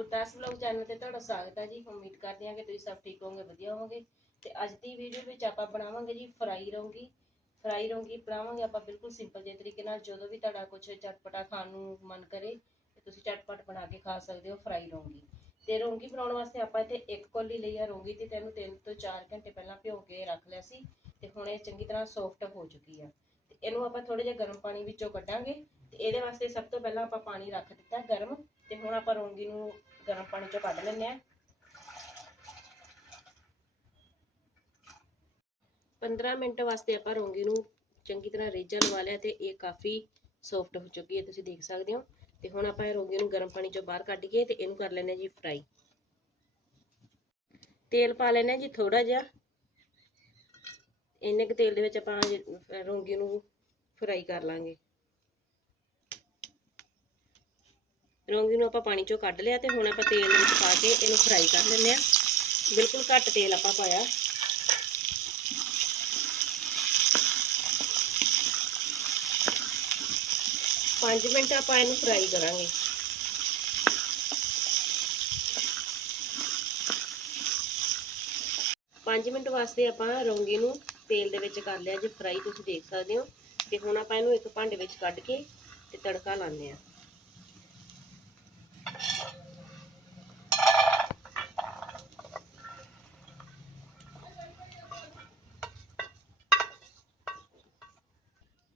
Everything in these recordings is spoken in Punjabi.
ਗੁਰਦਾਸ ਵਲੌਗ ਚੈਨਲ ਤੇ ਤੁਹਾਡਾ ਸਵਾਗਤ ਹੈ ਜੀ। ਉਮੀਦ ਕਰਦੇ ਹਾਂ ਕਿ ਤੁਸੀਂ ਸਭ ਠੀਕ ਹੋਵੋਗੇ, ਵਧੀਆ ਹੋਵੋਗੇ। ਤੇ ਅੱਜ ਦੀ ਵੀਡੀਓ ਵਿੱਚ ਆਪਾਂ ਬਣਾਵਾਂਗੇ ਜੀ ਫਰਾਈ ਰੋਂਗੀ। ਫਰਾਈ ਰੋਂਗੀ ਬਣਾਵਾਂਗੇ ਆਪਾਂ ਬਿਲਕੁਲ ਸਿੰਪਲ ਜਿਹੇ ਤਰੀਕੇ ਨਾਲ, ਜਦੋਂ ਵੀ ਤੁਹਾਡਾ ਕੁਝ ਚਟਪਟਾ ਖਾਣ ਨੂੰ ਮਨ ਕਰੇ, ਤੇ ਤੁਸੀਂ ਚਟਪਟ ਬਣਾ ਕੇ ਖਾ ਸਕਦੇ ਹੋ ਫਰਾਈ ਰੋਂਗੀ। ਤੇ ਰੋਂਗੀ ਬਣਾਉਣ ਵਾਸਤੇ ਆਪਾਂ ਇੱਥੇ ਇੱਕ ਕੋਲੀ ਲਈ ਆ ਰੋਂਗੀ ਤੇ ਤੈਨੂੰ 3 ਤੋਂ 4 ਘੰਟੇ ਪਹਿਲਾਂ ਭਿਓ ਕੇ ਰੱਖ ਲਿਆ ਸੀ, ਤੇ ਹੁਣ ਇਹ ਚੰਗੀ ਤਰ੍ਹਾਂ ਸੌਫਟ ਹੋ ਚੁੱਕੀ ਆ। ਤੇ ਇਹਨੂੰ ਆਪਾਂ ਥੋੜੇ ਜਿਹਾ ਗਰਮ ਪਾਣੀ ਵਿੱਚੋਂ ਕੱਢਾਂਗੇ, ਤੇ ਇਹਦੇ ਵਾਸਤੇ ਸਭ ਤੋਂ ਪਹਿਲਾਂ ਆਪਾਂ ਪਾਣੀ ਰੱਖ ਦਿੱਤਾ ਗਰਮ। ਤੇ ਹੁਣ ਆਪਾਂ ਰੋਂਗੀ ਨੂੰ ਗਰਮ ਪਾਣੀ ਚੋਂ ਕੱਢ ਲੈਂਦੇ ਆ 15 ਮਿੰਟ ਵਾਸਤੇ ਆਪਾਂ ਰੋਂਗੀ ਨੂੰ ਚੰਗੀ ਤਰ੍ਹਾਂ ਰੇਜਾ ਲਵਾ ਲਿਆ ਤੇ ਇਹ ਕਾਫੀ ਸੌਫਟ ਹੋ ਚੁੱਕੀ ਹੈ, ਤੁਸੀਂ ਦੇਖ ਸਕਦੇ ਹੋ। ਤੇ ਹੁਣ ਆਪਾਂ ਇਹ ਰੋਂਗੀ ਨੂੰ ਗਰਮ ਪਾਣੀ ਚੋਂ ਬਾਹਰ ਕੱਢ ਕੇ ਤੇ ਇਹਨੂੰ ਕਰ ਲੈਣੇ ਜੀ ਫਰਾਈ ਤੇਲ ਪਾ ਲੈਂਦੇ ਜੀ ਥੋੜਾ ਜਿਹਾ। ਇੰਨੇ ਕੁ ਤੇਲ ਦੇ ਵਿੱਚ ਆਪਾਂ ਰੋਂਗੀ ਨੂੰ ਫਰਾਈ ਕਰ ਲਾਂਗੇ। ਰੋਂਗੀ ਨੂੰ ਆਪਾਂ ਪਾਣੀ ਚੋਂ ਕੱਢ ਲਿਆ ਤੇ ਹੁਣ ਆਪਾਂ ਤੇਲ ਦੇ ਵਿੱਚ ਪਾ ਕੇ ਇਹਨੂੰ ਫਰਾਈ ਕਰ ਲੈਂਦੇ ਆ ਬਿਲਕੁਲ ਘੱਟ ਤੇਲ ਆਪਾਂ ਪਾਇਆ। ਪੰਜ ਮਿੰਟ ਆਪਾਂ ਇਹਨੂੰ ਫਰਾਈ ਕਰਾਂਗੇ। ਪੰਜ ਮਿੰਟ ਵਾਸਤੇ ਆਪਾਂ ਰੌਂਗੀ ਨੂੰ ਤੇਲ ਦੇ ਵਿੱਚ ਕਰ ਲਿਆ। ਜੇ ਫਰਾਈ ਤੁਸੀਂ ਦੇਖ ਸਕਦੇ ਹੋ। ਤੇ ਹੁਣ ਆਪਾਂ ਇਹਨੂੰ ਇੱਕ ਭਾਂਡੇ ਵਿੱਚ ਕੱਢ ਕੇ ਤੇ ਤੜਕਾ ਲਾਉਂਦੇ ਆ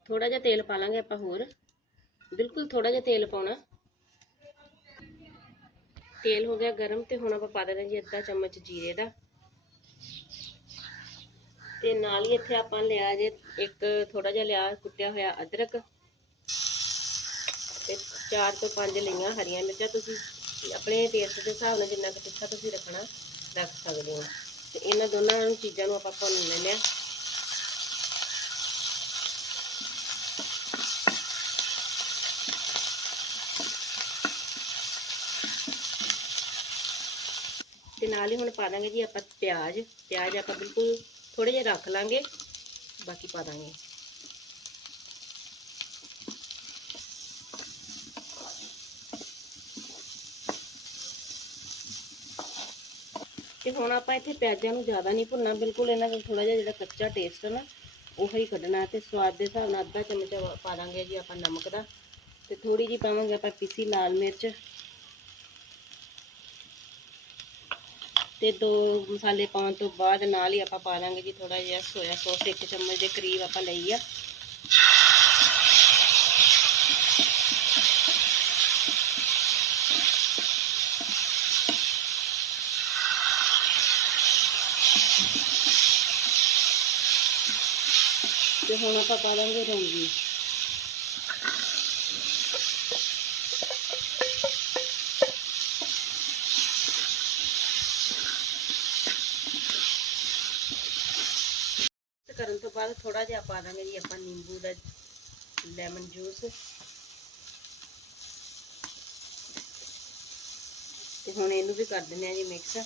ਥੋੜਾ ਜਿਹਾ ਤੇਲ ਪਾ ਲਾਂਗੇ ਆਪਾਂ ਹੋਰ। ਬਿਲਕੁਲ ਥੋੜਾ ਜਿਹਾ ਤੇਲ ਪਾਉਣਾ। ਤੇਲ ਹੋ ਗਿਆ ਗਰਮ ਤੇ ਹੁਣ ਆਪਾਂ ਪਾ ਦੇਣਾ ਜੀ ਅੱਧਾ ਚਮਚ ਜੀਰੇ ਦਾ। ਤੇ ਨਾਲ ਹੀ ਇੱਥੇ ਆਪਾਂ ਲਿਆ ਜੇ ਇੱਕ ਥੋੜਾ ਜਿਹਾ ਲਿਆ ਕੁੱਟਿਆ ਹੋਇਆ ਅਦਰਕ। ਤੇ ਚਾਰ ਤੋਂ ਪੰਜ ਲਈਆਂ ਹਰੀਆਂ ਮਿਰਚਾਂ। ਤੁਸੀਂ ਆਪਣੇ ਟੇਸਟ ਦੇ ਹਿਸਾਬ ਨਾਲ ਜਿੰਨਾ ਕੁ ਤਿੱਖਾ ਤੁਸੀਂ ਰੱਖਣਾ ਰੱਖ ਸਕਦੇ ਹੋ। ਤੇ ਇਹਨਾਂ ਦੋਨਾਂ ਨੂੰ ਚੀਜ਼ਾਂ ਨੂੰ ਆਪਾਂ ਭੁੰਨ ਲੈਂਦੇ ਆ ਤੇ ਨਾਲ ਹੀ ਹੁਣ ਪਾ ਦਾਂਗੇ ਜੀ ਆਪਾਂ ਪਿਆਜ਼। ਪਿਆਜ਼ ਆਪਾਂ ਬਿਲਕੁਲ ਥੋੜੇ ਜਿਹਾ ਰੱਖ ਲਾਂਗੇ, ਬਾਕੀ ਪਾ ਦਾਂਗੇ। ਤੇ ਹੁਣ ਆਪਾਂ ਇੱਥੇ ਪਿਆਜ਼ਾਂ ਨੂੰ ਜ਼ਿਆਦਾ ਨਹੀਂ ਭੁੰਨਣਾ, ਬਿਲਕੁਲ ਇਹਨਾਂ ਦਾ ਥੋੜਾ ਜਿਹਾ ਜਿਹੜਾ ਕੱਚਾ ਟੇਸਟ ਹੈ ਨਾ, ਉਹ ਹੀ ਕੱਢਣਾ ਤੇ ਸਵਾਦ ਦੇ ਹਿਸਾਬ ਨਾਲ ਅੱਧਾ ਚਮਚ ਪਾ ਦਾਂਗੇ ਜੀ ਆਪਾਂ ਨਮਕ ਦਾ। ਤੇ ਥੋੜੀ ਜੀ ਪਾਵਾਂਗੇ ਆਪਾਂ ਪੀਸੀ ਲਾਲ ਮਿਰਚ। ਤੇ ਦੋ ਮਸਾਲੇ ਪਾਉਣ ਤੋਂ ਬਾਅਦ ਨਾਲ ਹੀ ਆਪਾਂ ਪਾ ਦਾਂਗੇ ਜੀ ਥੋੜਾ ਜਿਹਾ ਸੋਇਆ ਸੌਸ, ਇੱਕ ਚਮਚ ਦੇ ਕਰੀਬ ਆਪਾਂ ਲਈ ਆ। ਤੇ ਹੁਣ ਆਪਾਂ ਪਾ ਦਾਂਗੇ ਰੋਂਗੀ। ਕਰਨ ਤੋਂ ਬਾਅਦ ਥੋੜਾ ਜਿਹਾ ਪਾ ਦਾਂਗੇ ਜੀ ਆਪਾਂ ਨਿੰਬੂ ਦਾ ਲੈਮਨ ਜੂਸ ਤੇ ਹੁਣ ਇਹਨੂੰ ਵੀ ਕਰ ਦਿੰਦੇ ਆ ਜੀ ਮਿਕਸ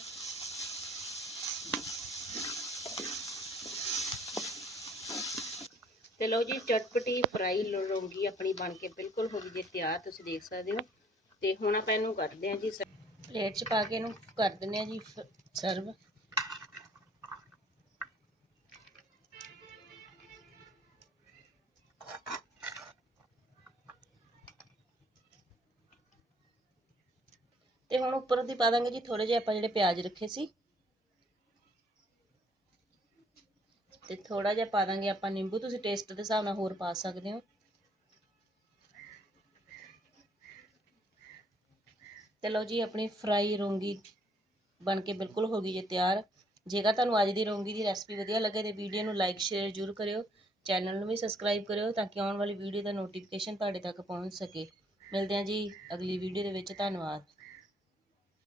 ਤੇ ਲਓ ਜੀ, ਚਟਪਟੀ ਫਰਾਈ ਰੋਂਗੀ ਆਪਣੀ ਬਣ ਕੇ ਬਿਲਕੁਲ ਹੋ ਗਈ ਜੇ ਤਿਆਰ, ਤੁਸੀਂ ਦੇਖ ਸਕਦੇ ਹੋ। ਤੇ ਹੁਣ ਆਪਾਂ ਇਹਨੂੰ ਕੱਢਦੇ ਆ ਜੀ। ਪਲੇਟ 'ਚ ਪਾ ਕੇ ਇਹਨੂੰ ਕਰ ਦਿੰਦੇ ਆ ਜੀ ਸਰਵ ਤੇ ਹੁਣ ਉੱਪਰ ਦੀ ਪਾ ਦਾਂਗੇ ਜੀ ਥੋੜੇ ਜਿਹੇ ਆਪਾਂ ਜਿਹੜੇ ਪਿਆਜ਼ ਰੱਖੇ ਸੀ। ਤੇ ਥੋੜਾ ਜਿਹਾ ਪਾ ਦਾਂਗੇ ਆਪਾਂ ਨਿੰਬੂ, ਤੁਸੀਂ ਟੇਸਟ ਦੇ ਹਿਸਾਬ ਨਾਲ ਹੋਰ ਪਾ ਸਕਦੇ ਹੋ। ਤੇ ਲਓ ਜੀ, ਆਪਣੀ ਫਰਾਈ ਰੋਂਗੀ ਬਣ ਕੇ ਬਿਲਕੁਲ ਹੋ ਗਈ ਜੇ ਤਿਆਰ। ਜੇਕਰ ਤੁਹਾਨੂੰ ਅੱਜ ਦੀ ਰੋਂਗੀ ਦੀ ਰੈਸਪੀ ਵਧੀਆ ਲੱਗੇ ਤੇ ਵੀਡੀਓ ਨੂੰ ਲਾਈਕ ਸ਼ੇਅਰ ਜ਼ਰੂਰ ਕਰਿਓ। ਚੈਨਲ ਨੂੰ ਵੀ ਸਬਸਕ੍ਰਾਈਬ ਕਰਿਓ ਤਾਂ ਕਿ ਆਉਣ ਵਾਲੀ ਵੀਡੀਓ ਦਾ ਨੋਟੀਫਿਕੇਸ਼ਨ ਤੁਹਾਡੇ ਤੱਕ ਪਹੁੰਚ ਸਕੇ। ਮਿਲਦੇ ਹਾਂ ਜੀ ਅਗਲੀ ਵੀਡੀਓ ਦੇ ਵਿੱਚ, ਧੰਨਵਾਦ।